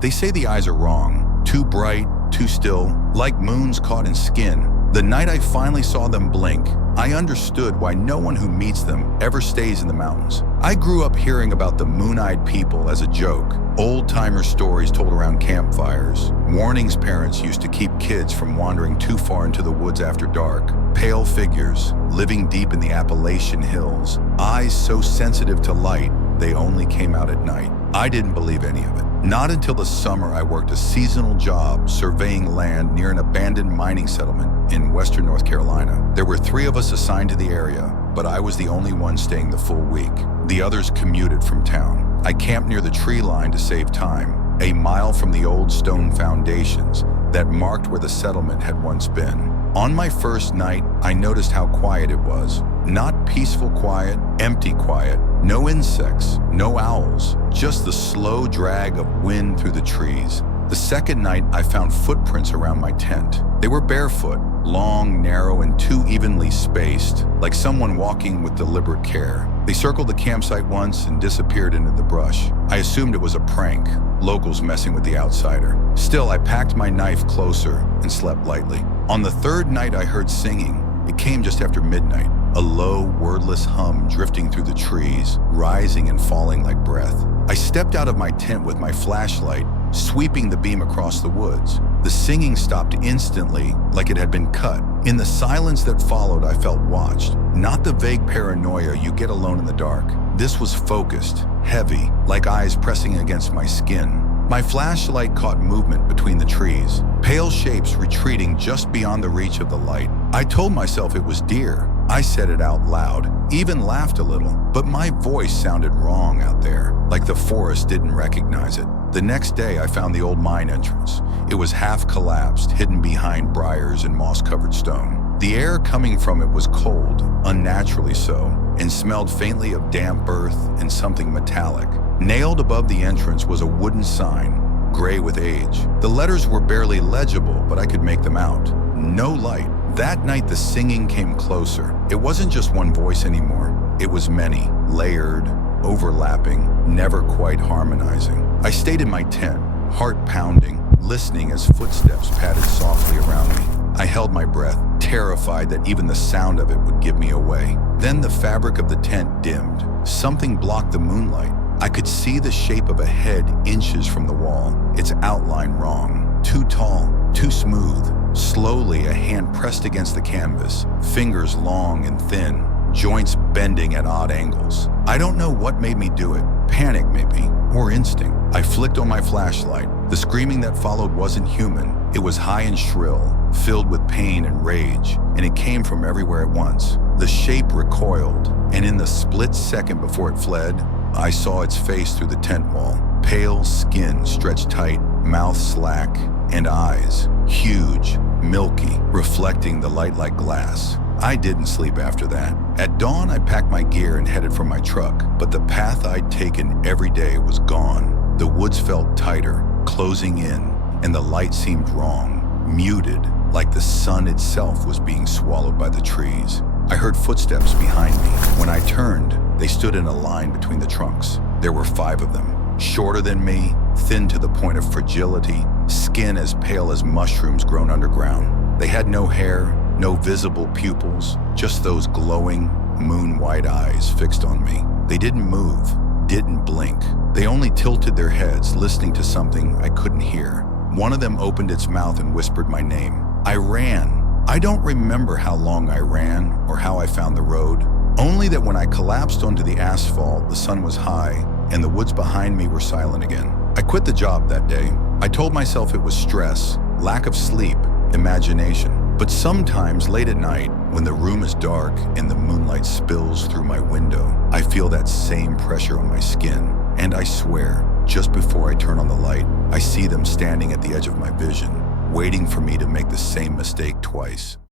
They say the eyes are wrong, too bright, too still, like moons caught in skin. The night I finally saw them blink, I understood why no one who meets them ever stays in the mountains. I grew up hearing about the moon-eyed people as a joke, old-timer stories told around campfires, warnings parents used to keep kids from wandering too far into the woods after dark, pale figures living deep in the Appalachian hills, eyes so sensitive to light they only came out at night. I didn't believe any of it. Not until the summer I worked a seasonal job surveying land near an abandoned mining settlement in western North Carolina. There were 3 of us assigned to the area, but I was the only one staying the full week. The others commuted from town. I camped near the tree line to save time, a mile from the old stone foundations that marked where the settlement had once been. On my first night, I noticed how quiet it was. Not peaceful quiet, empty quiet. No insects, no owls, just the slow drag of wind through the trees. The second night, I found footprints around my tent. They were barefoot, long, narrow, and too evenly spaced, like someone walking with deliberate care. They circled the campsite once and disappeared into the brush. I assumed it was a prank, locals messing with the outsider. Still, I packed my knife closer and slept lightly. On the third night, I heard singing. It came just after midnight, a low, wordless hum drifting through the trees, rising and falling like breath. I stepped out of my tent with my flashlight, sweeping the beam across the woods. The singing stopped instantly, like it had been cut. In the silence that followed, I felt watched. Not the vague paranoia you get alone in the dark. This was focused, heavy, like eyes pressing against my skin. My flashlight caught movement between the trees, pale shapes retreating just beyond the reach of the light. I told myself it was deer. I said it out loud, even laughed a little, but my voice sounded wrong out there, like the forest didn't recognize it. The next day, I found the old mine entrance. It was half collapsed, hidden behind briars and moss-covered stone. The air coming from it was cold, unnaturally so, and smelled faintly of damp earth and something metallic. Nailed above the entrance was a wooden sign, gray with age. The letters were barely legible, but I could make them out. No light. That night, the singing came closer. It wasn't just one voice anymore. It was many, layered, overlapping, never quite harmonizing. I stayed in my tent, heart pounding, listening as footsteps padded softly around me. I held my breath, terrified that even the sound of it would give me away. Then the fabric of the tent dimmed. Something blocked the moonlight. I could see the shape of a head inches from the wall, its outline wrong. Too tall, too smooth. Slowly, a hand pressed against the canvas, fingers long and thin, joints bending at odd angles. I don't know what made me do it. Panic, maybe, or instinct. I flicked on my flashlight. The screaming that followed wasn't human. It was high and shrill, filled with pain and rage, and it came from everywhere at once. The shape recoiled, and in the split second before it fled, I saw its face through the tent wall. Pale skin stretched tight, mouth slack, and eyes, huge, milky, reflecting the light like glass. I didn't sleep after that. At dawn, I packed my gear and headed for my truck, but the path I'd taken every day was gone. The woods felt tighter, closing in, and the light seemed wrong, muted, like the sun itself was being swallowed by the trees. I heard footsteps behind me. When I turned, they stood in a line between the trunks. There were 5 of them. Shorter than me, thin to the point of fragility, skin as pale as mushrooms grown underground. They had no hair, no visible pupils, just those glowing, moon-white eyes fixed on me. They didn't move, didn't blink. They only tilted their heads, listening to something I couldn't hear. One of them opened its mouth and whispered my name. I ran. I don't remember how long I ran or how I found the road, only that when I collapsed onto the asphalt, the sun was high, and the woods behind me were silent again. I quit the job that day. I told myself it was stress, lack of sleep, imagination. But sometimes late at night, when the room is dark and the moonlight spills through my window, I feel that same pressure on my skin. And I swear, just before I turn on the light, I see them standing at the edge of my vision, waiting for me to make the same mistake twice.